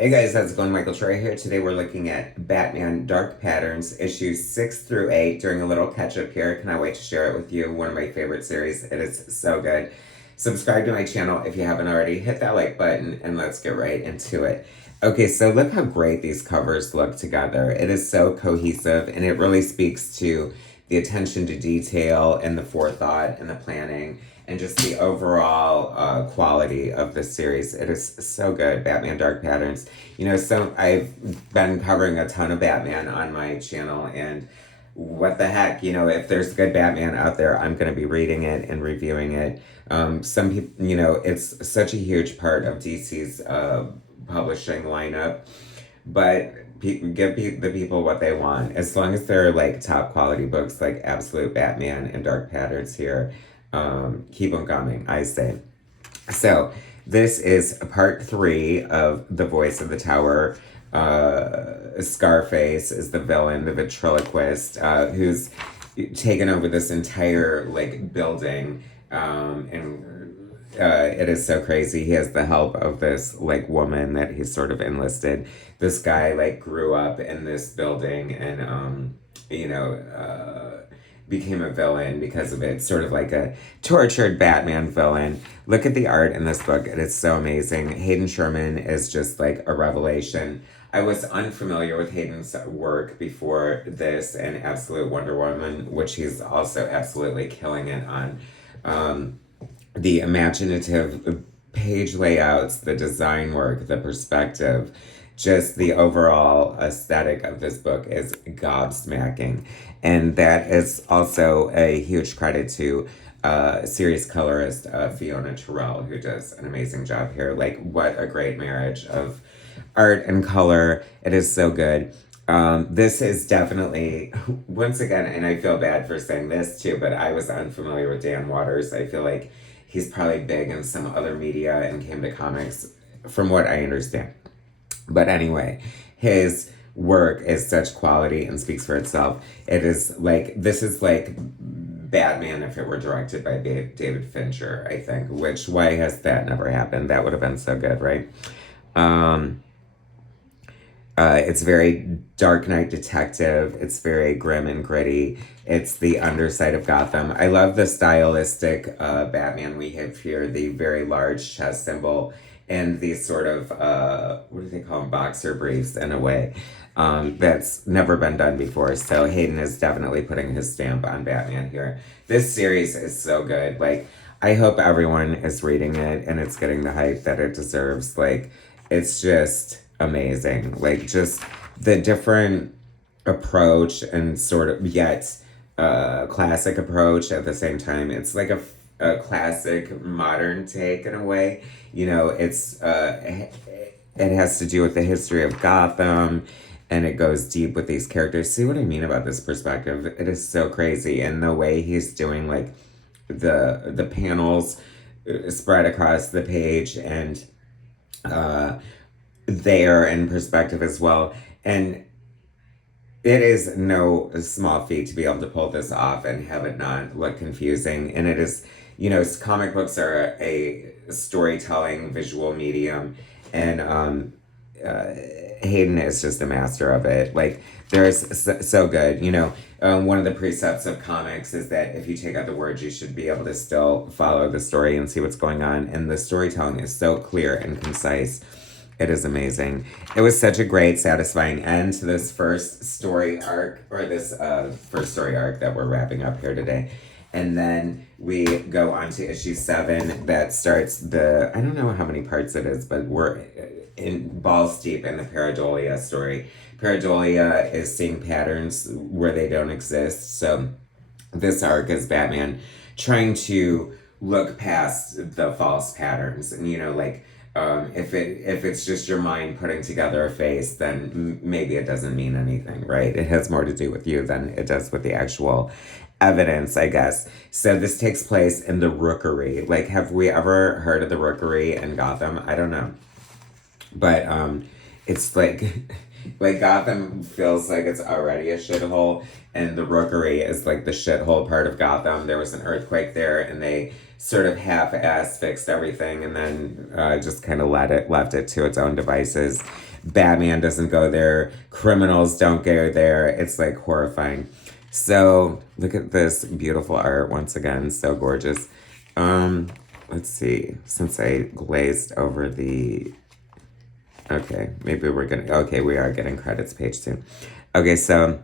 Hey guys, how's it going? Michael Trey here. Today we're looking at Batman Dark Patterns, issues 6 through 8, doing a little catch up here. Cannot wait to share it with you. One of my favorite series. It is so good. Subscribe to my channel if you haven't already. Hit that like button and let's get right into it. Okay, so look how great these covers look together. It is so cohesive and it really speaks to the attention to detail and the forethought and the planning and just the overall quality of the series. It is so good. Batman Dark Patterns. So I've been covering a ton of Batman on my channel, and what the heck, if there's good Batman out there, I'm going to be reading it and reviewing it. Some people, it's such a huge part of DC's publishing lineup, but give the people what they want. As long as they're like top quality books like Absolute Batman and Dark Patterns here, keep them coming, I say. So, this is part 3 of The Voice of the Tower. Scarface is the villain, the ventriloquist, who's taken over this entire like building, and it is so crazy. He has the help of this like woman that he's sort of enlisted. This guy like grew up in this building and became a villain because of it, sort of like a tortured Batman villain. Look at the art in this book. It is so amazing. Hayden Sherman is just like a revelation. I was unfamiliar with Hayden's work before this and Absolute Wonder Woman, which he's also absolutely killing it on. The imaginative page layouts, the design work, the perspective, just the overall aesthetic of this book is gobsmacking. And that is also a huge credit to series colorist Fiona Terrell, who does an amazing job here. Like, what a great marriage of art and color. It is so good. This is definitely, once again, and I feel bad for saying this too, but I was unfamiliar with Dan Waters. I feel like he's probably big in some other media and came to comics, from what I understand. But anyway, his work is such quality and speaks for itself. It is like, this is like Batman if it were directed by David Fincher, I think, which, why has that never happened? That would have been so good, right? It's very Dark Knight detective. It's very grim and gritty. It's the underside of Gotham. I love the stylistic Batman we have here, the very large chest symbol and these sort of, what do they call them, boxer briefs in a way. That's never been done before. So Hayden is definitely putting his stamp on Batman here. This series is so good. Like, I hope everyone is reading it and it's getting the hype that it deserves. Like, it's just amazing. Like, just the different approach and sort of yet classic approach at the same time. It's like a classic modern take in a way. It has to do with the history of Gotham, and it goes deep with these characters. See what I mean about this perspective? It is so crazy, and the way he's doing like the panels spread across the page, and there in perspective as well. And it is no small feat to be able to pull this off and have it not look confusing. And it is, comic books are a storytelling visual medium, and Hayden is just a master of it. Like, there's so good. One of the precepts of comics is that if you take out the words, you should be able to still follow the story and see what's going on. And the storytelling is so clear and concise. It is amazing. It was such a great, satisfying end to this first story arc, or this first story arc that we're wrapping up here today. And then we go on to issue 7 that starts I don't know how many parts it is, but we're in balls deep in the Pareidolia story. Pareidolia is seeing patterns where they don't exist. So this arc is Batman trying to look past the false patterns. And, if it's just your mind putting together a face, then maybe it doesn't mean anything, right? It has more to do with you than it does with the actual evidence, I guess. So this takes place in the Rookery. Like, have we ever heard of the Rookery in Gotham? I don't know. But it's like like Gotham feels like it's already a shithole, and the Rookery is like the shithole part of Gotham. There was an earthquake there, and they sort of half-ass fixed everything, and then just kind of left it to its own devices. Batman doesn't go there. Criminals don't go there. It's like horrifying. So look at this beautiful art once again. So gorgeous. Let's see. Since I glazed over the... Okay, maybe we're gonna... Okay, we are getting credits page 2. Okay, so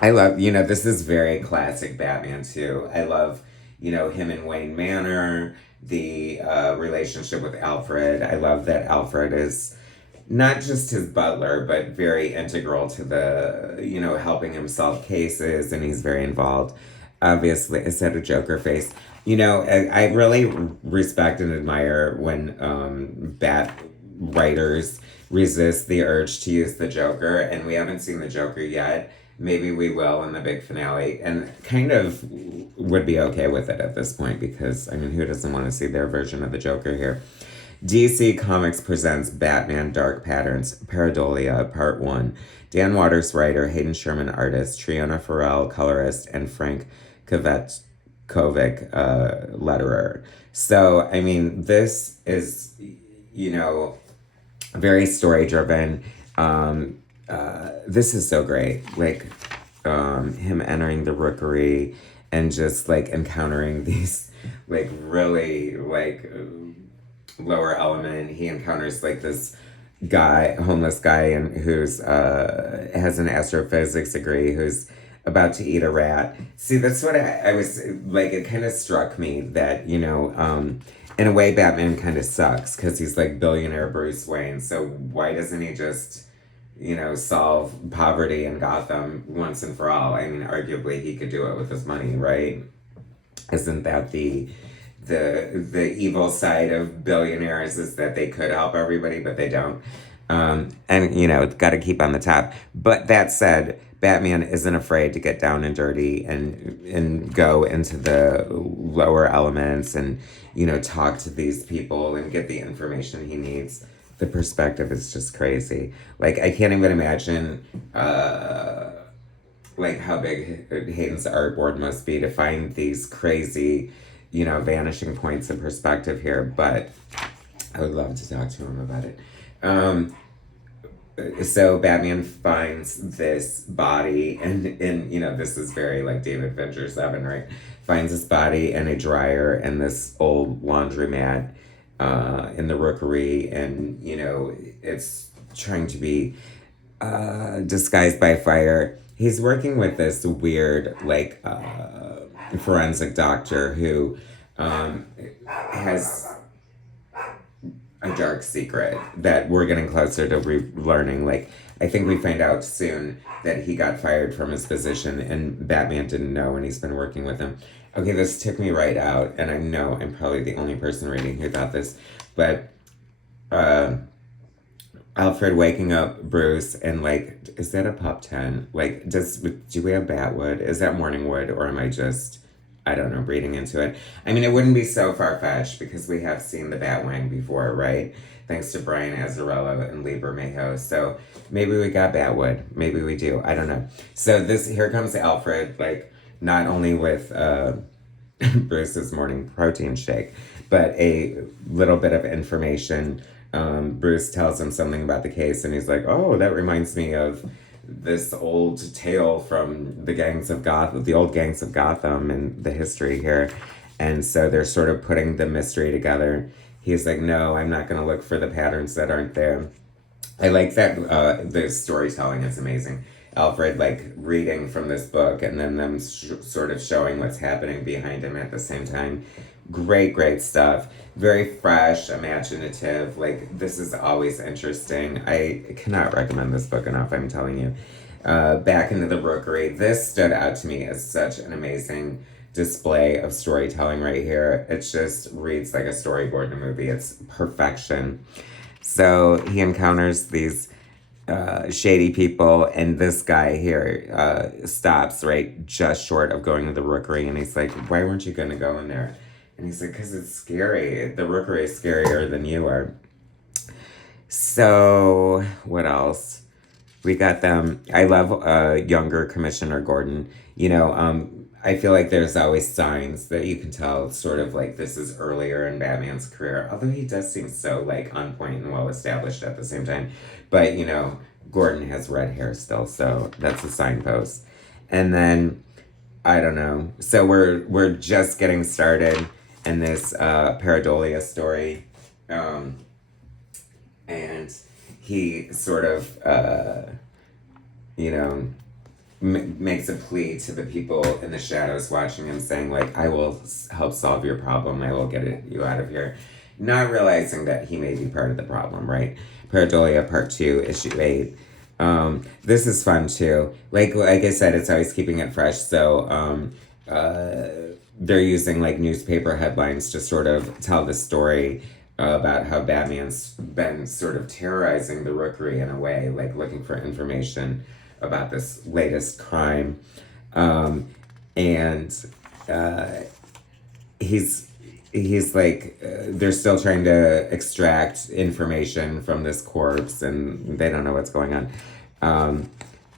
I love... this is very classic Batman too. I love, him and Wayne Manor, the relationship with Alfred. I love that Alfred is not just his butler, but very integral to the, helping him solve cases, and he's very involved. Obviously, I said a Joker face. I really respect and admire when Bat writers resist the urge to use the Joker, and we haven't seen the Joker yet. Maybe we will in the big finale, and kind of would be okay with it at this point because, who doesn't want to see their version of the Joker here? DC Comics presents Batman Dark Patterns, Pareidolia, Part 1. Dan Waters, writer, Hayden Sherman, artist, Triona Farrell, colorist, and Frank Kovic, letterer. So, this is, very story-driven. This is so great. Like, him entering the Rookery and just, encountering these, really, lower element. He encounters this homeless guy, and who's has an astrophysics degree, who's about to eat a rat. See, that's what I was it kind of struck me that in a way Batman kind of sucks because he's billionaire Bruce Wayne. So why doesn't he just solve poverty in Gotham once and for all? Arguably he could do it with his money, right? Isn't that the evil side of billionaires, is that they could help everybody, but they don't. And got to keep on the top. But that said, Batman isn't afraid to get down and dirty and go into the lower elements and, talk to these people and get the information he needs. The perspective is just crazy. I can't even imagine, how big Hayden's artboard must be to find these crazy, vanishing points of perspective here, but I would love to talk to him about it. So Batman finds this body, and this is very David Fincher 7, right? Finds this body and a dryer and this old laundromat in the Rookery, and, it's trying to be disguised by fire. He's working with this weird, forensic doctor who has a dark secret that we're getting closer to learning. I think we find out soon that he got fired from his position, and Batman didn't know, and he's been working with him. Okay, this took me right out, and I know I'm probably the only person reading who thought this, but Alfred waking up Bruce and is that a pup tent? Do we have Batwood? Is that Morningwood, or am I just, I don't know, reading into it? It wouldn't be so far-fetched because we have seen the Batwing before, right? Thanks to Brian Azzarello and Lee Bermejo. So maybe we got Batwood. Maybe we do. I don't know. So here comes Alfred, not only with Bruce's morning protein shake, but a little bit of information. Bruce tells him something about the case, and he's like, oh, that reminds me of this old tale from the old gangs of Gotham and the history here. And so they're sort of putting the mystery together. He's like, no, I'm not going to look for the patterns that aren't there. I like that the storytelling is amazing. Alfred reading from this book and then them sort of showing what's happening behind him at the same time. Great stuff. Very fresh, imaginative. This is always interesting. I cannot recommend this book enough, I'm telling you. Back into the Rookery. This stood out to me as such an amazing display of storytelling right here. It just reads like a storyboard in a movie. It's perfection. So he encounters these shady people, and this guy here stops right just short of going to the Rookery, and he's like, why weren't you going to go in there? And he's like, because it's scary. The Rookery is scarier than you are. So what else? We got them. I love younger Commissioner Gordon. I feel like there's always signs that you can tell, sort of like this is earlier in Batman's career. Although he does seem so like on point and well established at the same time. But you know, Gordon has red hair still, so that's a signpost. And then I don't know. So we're just getting started in this Pareidolia story, um, and he sort of you know makes a plea to the people in the shadows watching him, saying like, "I will help solve your problem. I will you out of here," not realizing that he may be part of the problem. Right? Pareidolia Part 2, Issue 8. This is fun too. Like I said, it's always keeping it fresh. So they're using like newspaper headlines to sort of tell the story about how Batman's been sort of terrorizing the Rookery in a way, like looking for information about this latest crime. And he's like they're still trying to extract information from this corpse, and they don't know what's going on.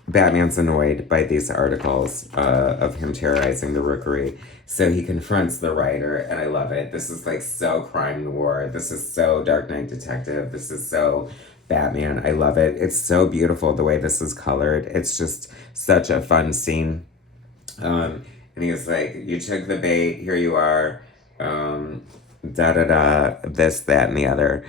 Batman's annoyed by these articles of him terrorizing the Rookery, so he confronts the writer, and I love it. This is like so crime noir. This is so Dark Knight Detective. This is so Batman. I love it. It's so beautiful the way this is colored. It's just such a fun scene. And he was like, "You took the bait. Here you are. Da da da. This, that, and the other."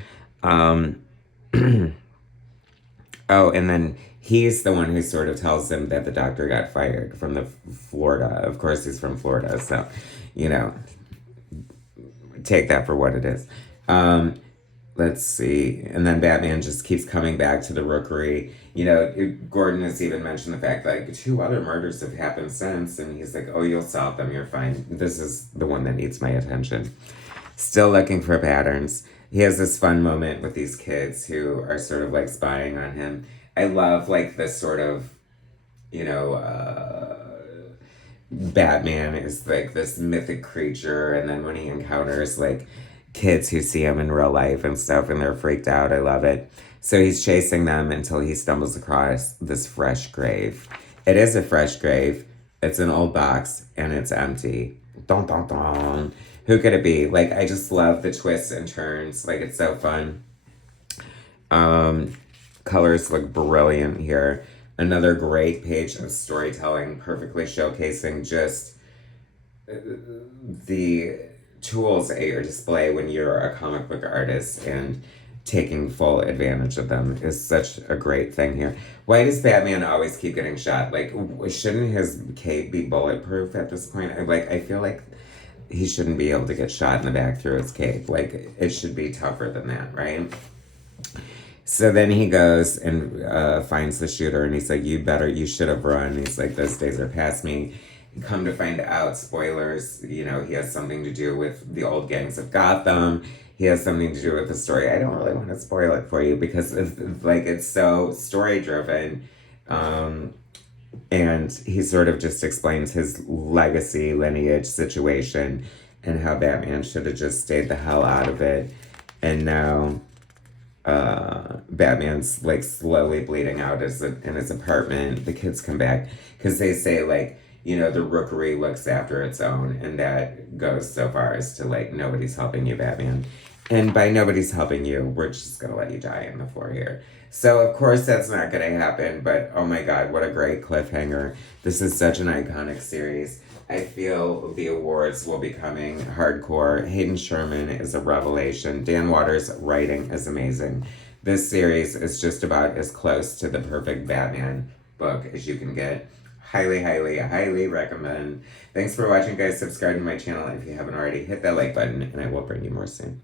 Oh, and then he's the one who sort of tells him that the doctor got fired from the Florida. Of course, he's from Florida, so you know, take that for what it is. Let's see. And then Batman just keeps coming back to the Rookery. You know, Gordon has even mentioned the fact that like 2 other murders have happened since, and he's like, "Oh, you'll solve them. You're fine. This is the one that needs my attention." Still looking for patterns. He has this fun moment with these kids who are sort of like spying on him. I love like this sort of, you know, Batman is like this mythic creature, and then when he encounters like kids who see him in real life and stuff and they're freaked out, I love it. So he's chasing them until he stumbles across this fresh grave. It is a fresh grave. It's an old box and it's empty. Dun dun dun. Who could it be? Like, I just love the twists and turns. Like, it's so fun. Colors look brilliant here. Another great page of storytelling, perfectly showcasing just the tools at your display when you're a comic book artist, and taking full advantage of them is such a great thing here. Why does Batman always keep getting shot? Like, shouldn't his cape be bulletproof at this point? I feel like he shouldn't be able to get shot in the back through his cape. Like, it should be tougher than that, right? So then he goes and finds the shooter, and he's like, you should have run. He's like, those days are past me. Come to find out, spoilers, you know, he has something to do with the old gangs of Gotham. He has something to do with the story. I don't really want to spoil it for you because it's so story driven. And he sort of just explains his legacy, lineage situation, and how Batman should have just stayed the hell out of it. And now Batman's like slowly bleeding out in his apartment. The kids come back because they say like, you know, the Rookery looks after its own, and that goes so far as to like, nobody's helping you, Batman. And by nobody's helping you, we're just gonna let you die on the floor here. So of course that's not gonna happen, but oh my god, what a great cliffhanger. This is such an iconic series. I feel the awards will be coming hardcore. Hayden Sherman is a revelation. Dan Watters' writing is amazing. This series is just about as close to the perfect Batman book as you can get. Highly, highly, highly recommend. Thanks for watching, guys. Subscribe to my channel if you haven't already. Hit that like button, and I will bring you more soon.